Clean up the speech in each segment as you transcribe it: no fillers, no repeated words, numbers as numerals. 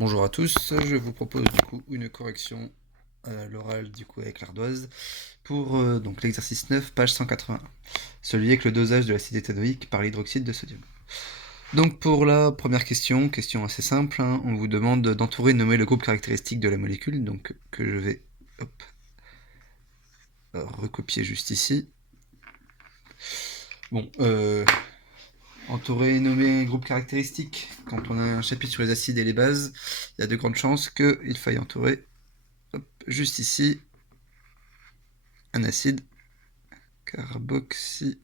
Bonjour à tous, je vous propose du coup une correction à l'oral du coup avec l'ardoise pour donc l'exercice 9, page 181, celui avec le dosage de l'acide éthanoïque par l'hydroxyde de sodium. Donc pour la première question, question assez simple, hein, on vous demande d'entourer et nommer le groupe caractéristique de la molécule, donc que je vais recopier juste ici. Bon, entourer et nommer un groupe caractéristique, quand on a un chapitre sur les acides et les bases, il y a de grandes chances qu'il faille entourer juste ici un acide carboxylique.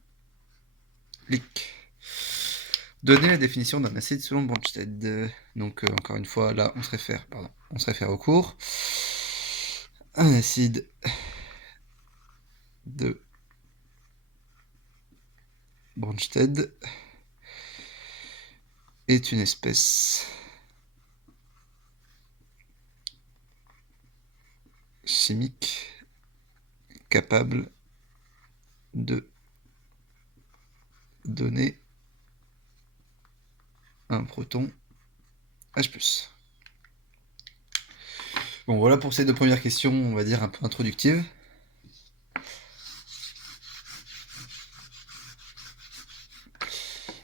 Donner la définition d'un acide selon Bronsted. Donc encore une fois, là on se réfère au cours. Un acide de Bronsted est une espèce chimique capable de donner un proton H+. Bon, voilà pour ces deux premières questions, on va dire un peu introductives.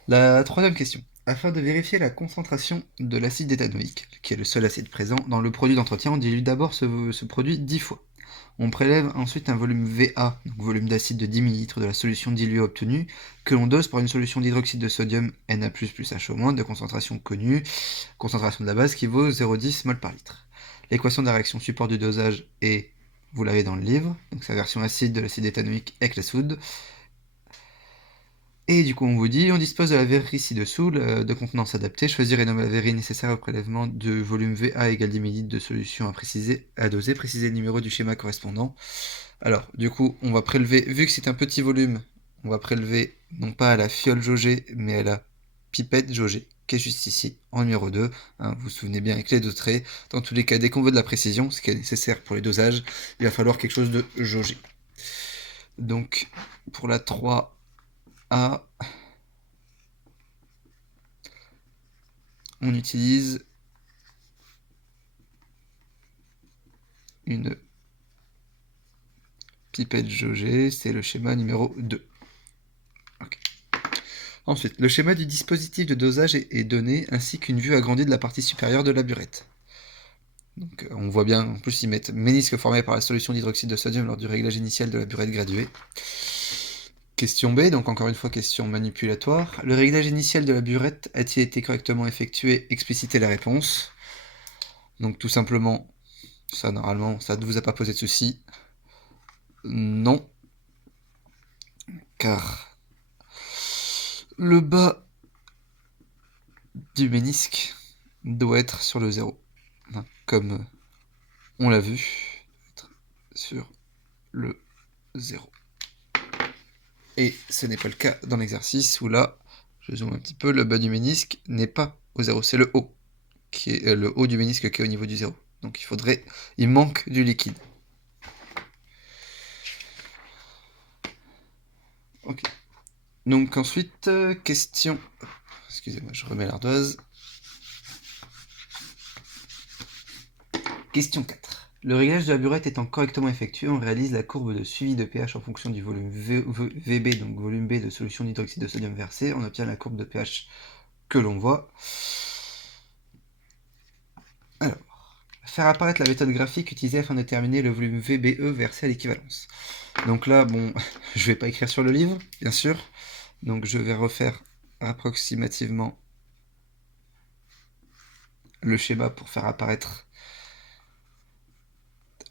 La troisième question. Afin de vérifier la concentration de l'acide éthanoïque, qui est le seul acide présent dans le produit d'entretien, on dilue d'abord ce produit 10 fois. On prélève ensuite un volume VA, donc volume d'acide de 10 ml de la solution diluée obtenue, que l'on dose par une solution d'hydroxyde de sodium Na++ HO- de concentration connue, concentration de la base qui vaut 0,10 mol par litre. L'équation de la réaction support du dosage est, vous l'avez dans le livre, donc c'est la version acide de l'acide éthanoïque avec la soude. Et du coup, on vous dit, on dispose de la verrerie ci-dessous, de contenance adaptée. Choisir et nommer la verrerie nécessaire au prélèvement de volume VA égale 10 ml de solution à doser. Préciser le numéro du schéma correspondant. Alors, du coup, on va prélever, vu que c'est un petit volume, on va prélever non pas à la fiole jaugée, mais à la pipette jaugée, qui est juste ici, en numéro 2. Hein, vous vous souvenez bien avec les deux traits. Dans tous les cas, dès qu'on veut de la précision, ce qui est nécessaire pour les dosages, il va falloir quelque chose de jaugé. Donc, pour la 3A, on utilise une pipette jaugée, c'est le schéma numéro 2. Okay. Ensuite, le schéma du dispositif de dosage est donné, ainsi qu'une vue agrandie de la partie supérieure de la burette. Donc, on voit bien, en plus ils mettent ménisque formé par la solution d'hydroxyde de sodium lors du réglage initial de la burette graduée. Question B, donc encore une fois question manipulatoire. Le réglage initial de la burette a-t-il été correctement effectué? Explicitez la réponse. Donc tout simplement, ça normalement, ça ne vous a pas posé de soucis. Non. Car le bas du ménisque doit être sur le 0. Comme on l'a vu, être sur le 0. Et ce n'est pas le cas dans l'exercice où là, je zoome un petit peu, le bas du ménisque n'est pas au 0, c'est le haut, qui est le haut du ménisque qui est au niveau du 0. Donc il manque du liquide. Ok. Donc ensuite, question... Excusez-moi, je remets l'ardoise. Question 4. Le réglage de la burette étant correctement effectué, on réalise la courbe de suivi de pH en fonction du volume VB, donc volume B de solution d'hydroxyde de sodium versé. On obtient la courbe de pH que l'on voit. Alors, faire apparaître la méthode graphique utilisée afin de déterminer le volume VBE versé à l'équivalence. Donc là, bon, je ne vais pas écrire sur le livre, bien sûr. Donc je vais refaire approximativement le schéma pour faire apparaître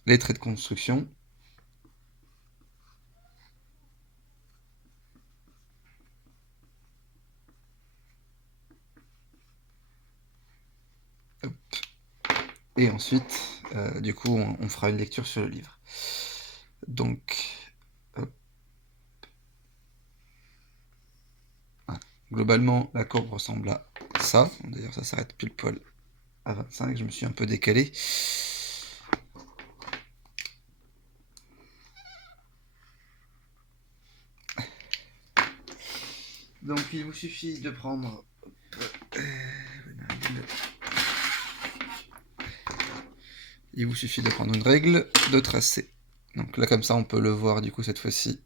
les traits de construction. Hop. Et ensuite, du coup, on fera une lecture sur le livre. Donc, hop. Voilà. Globalement, la courbe ressemble à ça. D'ailleurs, ça s'arrête pile poil à 25. Je me suis un peu décalé. Donc, il vous suffit de prendre il vous suffit de prendre une règle, de tracer. Donc là, comme ça, on peut le voir, du coup, cette fois-ci,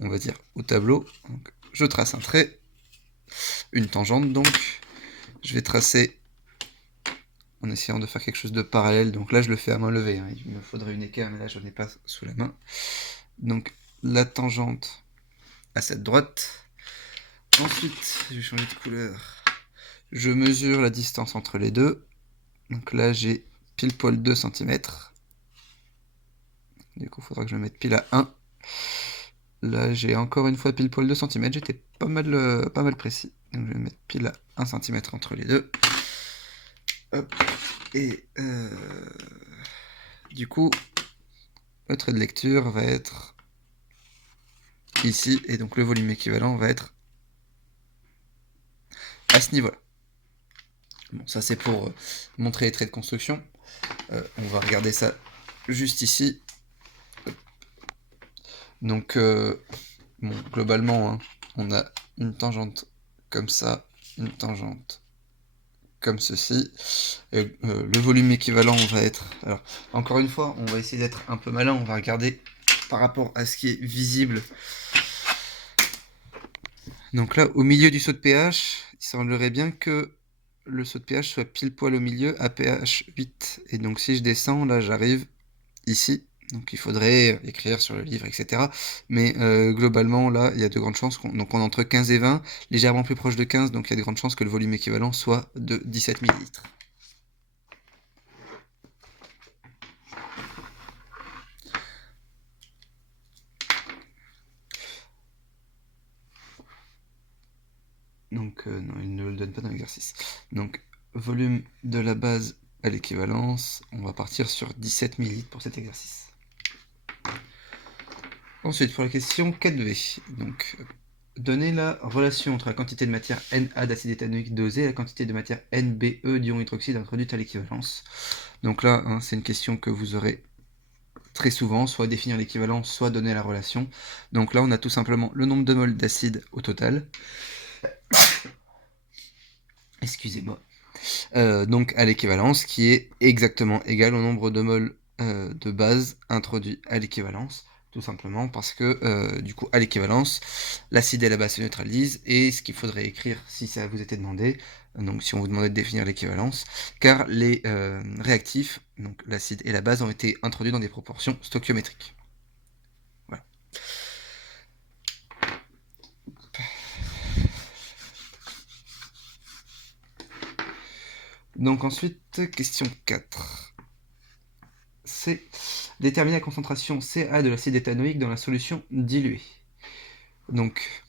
on va dire, au tableau. Donc, je trace un trait, une tangente, donc. Je vais tracer en essayant de faire quelque chose de parallèle. Donc là, je le fais à main levée. Hein. Il me faudrait une équerre, mais là, je n'en ai pas sous la main. Donc, la tangente à cette droite. Ensuite, je vais changer de couleur. Je mesure la distance entre les deux. Donc là, j'ai pile poil 2 cm. Du coup, il faudra que je me mette pile à 1. Là, j'ai encore une fois pile poil 2 cm. J'étais pas mal précis. Donc, je vais mettre pile à 1 cm entre les deux. Hop. Et du coup, le trait de lecture va être ici. Et donc, le volume équivalent va être à ce niveau-là. Bon, ça, c'est pour montrer les traits de construction. On va regarder ça juste ici. Donc, bon, globalement, hein, on a une tangente comme ça, une tangente comme ceci. Et, le volume équivalent va être... Alors, encore une fois, on va essayer d'être un peu malin. On va regarder par rapport à ce qui est visible. Donc là, au milieu du saut de pH, il semblerait bien que le saut de pH soit pile poil au milieu à pH 8. Et donc, si je descends, là, j'arrive ici. Donc il faudrait écrire sur le livre, etc. Mais globalement, là, il y a de grandes chances qu'on est entre 15 et 20, légèrement plus proche de 15, donc il y a de grandes chances que le volume équivalent soit de 17 ml. Donc non, il ne le donne pas dans l'exercice. Donc volume de la base à l'équivalence, on va partir sur 17 ml pour cet exercice. Ensuite, pour la question 4b, donc donner la relation entre la quantité de matière Na d'acide éthanoïque dosé et la quantité de matière NBE d'ion hydroxyde introduite à l'équivalence. Donc là, hein, c'est une question que vous aurez très souvent, soit définir l'équivalence, soit donner la relation. Donc là, on a tout simplement le nombre de moles d'acide au total. Excusez-moi. Donc à l'équivalence, qui est exactement égal au nombre de moles de base introduits à l'équivalence. Tout simplement parce que, du coup, à l'équivalence, l'acide et la base se neutralisent, et ce qu'il faudrait écrire si ça vous était demandé, donc si on vous demandait de définir l'équivalence, car les réactifs, donc l'acide et la base, ont été introduits dans des proportions stoichiométriques. Voilà. Donc ensuite, question 4. C'est déterminer la concentration Ca de l'acide éthanoïque dans la solution diluée. Donc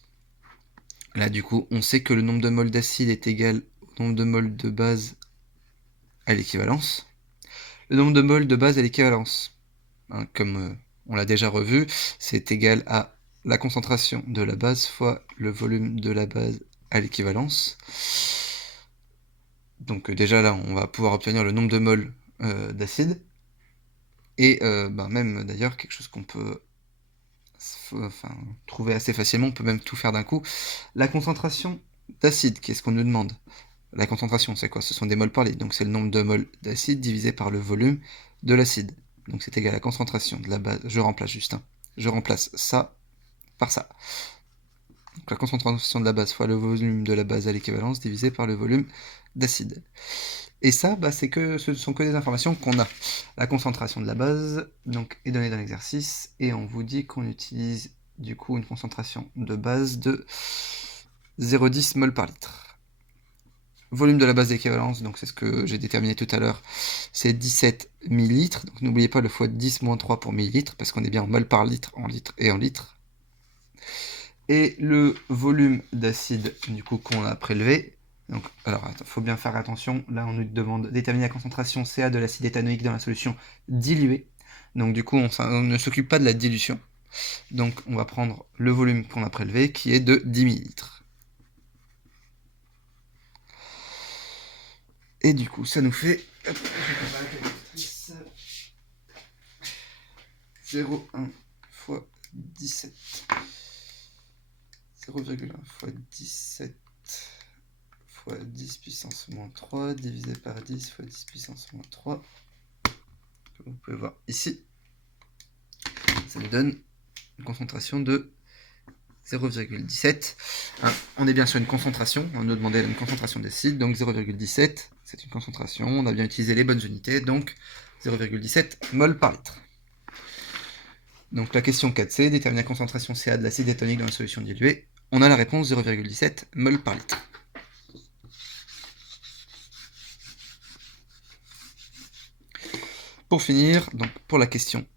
là, du coup, on sait que le nombre de moles d'acide est égal au nombre de moles de base à l'équivalence. Le nombre de moles de base à l'équivalence, hein, comme on l'a déjà revu, c'est égal à la concentration de la base fois le volume de la base à l'équivalence. Donc déjà là, on va pouvoir obtenir le nombre de moles d'acide. Et même d'ailleurs, quelque chose qu'on peut trouver assez facilement, on peut même tout faire d'un coup. La concentration d'acide, qu'est-ce qu'on nous demande? La concentration, c'est quoi? Ce sont des moles par litre, donc c'est le nombre de moles d'acide divisé par le volume de l'acide. Donc c'est égal à la concentration de la base. Je remplace juste, hein. Je remplace ça par ça. Donc la concentration de la base fois le volume de la base à l'équivalence divisé par le volume d'acide. Et ça, ce sont que des informations qu'on a. La concentration de la base donc, est donnée dans l'exercice, et on vous dit qu'on utilise du coup une concentration de base de 0,10 mol par litre. Volume de la base d'équivalence, donc c'est ce que j'ai déterminé tout à l'heure, c'est 17 millilitres. Donc n'oubliez pas le fois 10 moins 3 pour millilitre, parce qu'on est bien en mol par litre, en litre et en litre. Et le volume d'acide du coup qu'on a prélevé. Donc, alors, il faut bien faire attention. Là, on nous demande de déterminer la concentration Ca de l'acide éthanoïque dans la solution diluée. Donc, du coup, on ne s'occupe pas de la dilution. Donc, on va prendre le volume qu'on a prélevé, qui est de 10 millilitres. Et du coup, ça nous fait... Hop, 0,1 fois 17. 0,1 fois 17 fois 10 puissance moins 3 divisé par 10 fois 10 puissance moins 3 Vous pouvez voir ici. Ça nous donne une concentration de 0,17. Hein, on est bien sur une concentration, on nous demandait une concentration d'acide, donc 0,17, c'est une concentration, on a bien utilisé les bonnes unités, donc 0,17 mol par litre. Donc la question 4C, déterminer la concentration CA de l'acide éthanoïque dans la solution diluée. On a la réponse 0,17 mol par litre. Pour finir, donc pour la question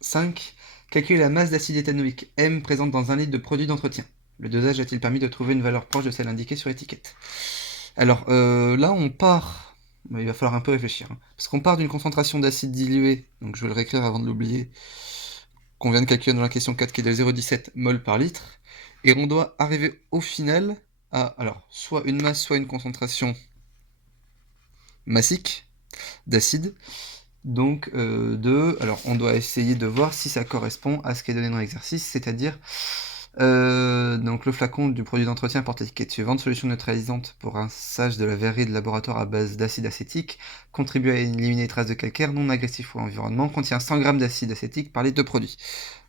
5, calculer la masse d'acide éthanoïque M présente dans 1 litre de produit d'entretien. Le dosage a-t-il permis de trouver une valeur proche de celle indiquée sur l'étiquette? Alors là, on part... Il va falloir un peu réfléchir. Hein, parce qu'on part d'une concentration d'acide dilué, donc je vais le réécrire avant de l'oublier, qu'on vient de calculer dans la question 4 qui est de 0,17 mol par litre. Et on doit arriver au final à alors, soit une masse, soit une concentration massique d'acide. Donc, alors on doit essayer de voir si ça correspond à ce qui est donné dans l'exercice, c'est-à-dire donc le flacon du produit d'entretien porte l'étiquette suivante: solution neutralisante pour rinçage de la verrerie de laboratoire à base d'acide acétique, contribue à éliminer les traces de calcaire non agressif pour l'environnement, contient 100 g d'acide acétique par litre de produit.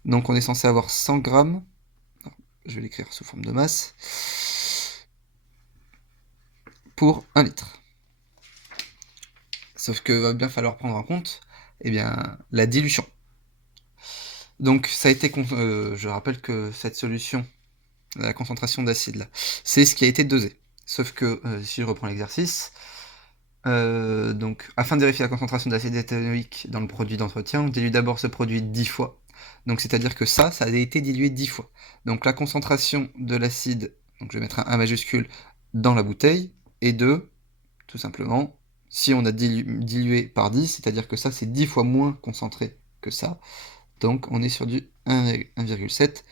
Donc on est censé avoir 100 g, je vais l'écrire sous forme de masse, pour 1 litre. Sauf que va bien falloir prendre en compte la dilution. Donc ça a été, je rappelle que cette solution, la concentration d'acide là, c'est ce qui a été dosé. Sauf que si je reprends l'exercice, donc afin de vérifier la concentration d'acide éthanoïque dans le produit d'entretien, on dilue d'abord ce produit 10 fois. Donc c'est-à-dire que ça a été dilué 10 fois. Donc la concentration de l'acide, donc je vais mettre un 1 majuscule dans la bouteille, est de, tout simplement, si on a dilué par 10, c'est-à-dire que ça c'est 10 fois moins concentré que ça. Donc on est sur du 1,7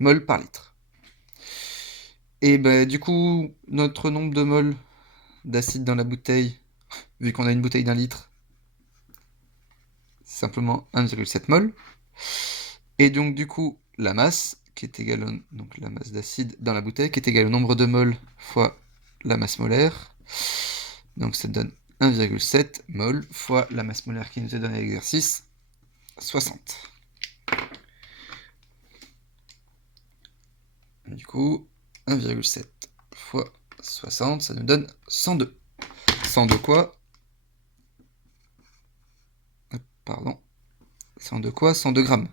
mol par litre. Et du coup, notre nombre de moles d'acide dans la bouteille, vu qu'on a une bouteille d'1 litre, c'est simplement 1,7 mol. Et donc du coup, la masse, qui est égale donc la masse d'acide dans la bouteille, qui est égale au nombre de moles fois la masse molaire. Donc ça donne 1,7 mol fois la masse molaire qui nous est donnée à l'exercice, 60. Du coup, 1,7 fois 60, ça nous donne 102. 102 quoi? Pardon. 102 quoi? 102 grammes.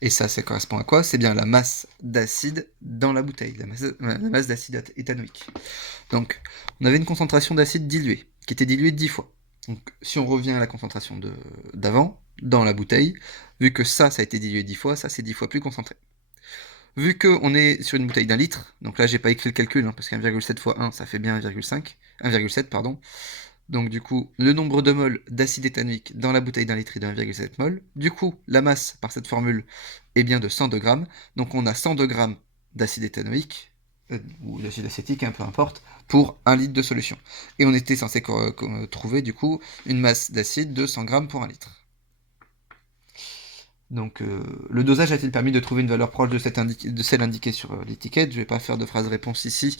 Et ça correspond à quoi? C'est bien la masse d'acide dans la bouteille, la masse d'acide éthanoïque. Donc, on avait une concentration d'acide dilué, qui était diluée 10 fois. Donc, si on revient à la concentration d'avant, dans la bouteille, vu que ça a été dilué 10 fois, ça c'est 10 fois plus concentré. Vu qu'on est sur une bouteille d'1 litre, donc là j'ai pas écrit le calcul, parce qu'1,7 fois 1, ça fait bien 1,7, pardon. Donc du coup, le nombre de moles d'acide éthanoïque dans la bouteille d'1 litre est de 1,7 mol. Du coup, la masse par cette formule est bien de 102 grammes. Donc on a 102 grammes d'acide éthanoïque, ou d'acide acétique, peu importe, pour 1 litre de solution. Et on était censé trouver du coup une masse d'acide de 100 grammes pour 1 litre. Donc le dosage a-t-il permis de trouver une valeur proche de celle indiquée sur l'étiquette? Je ne vais pas faire de phrase réponse ici,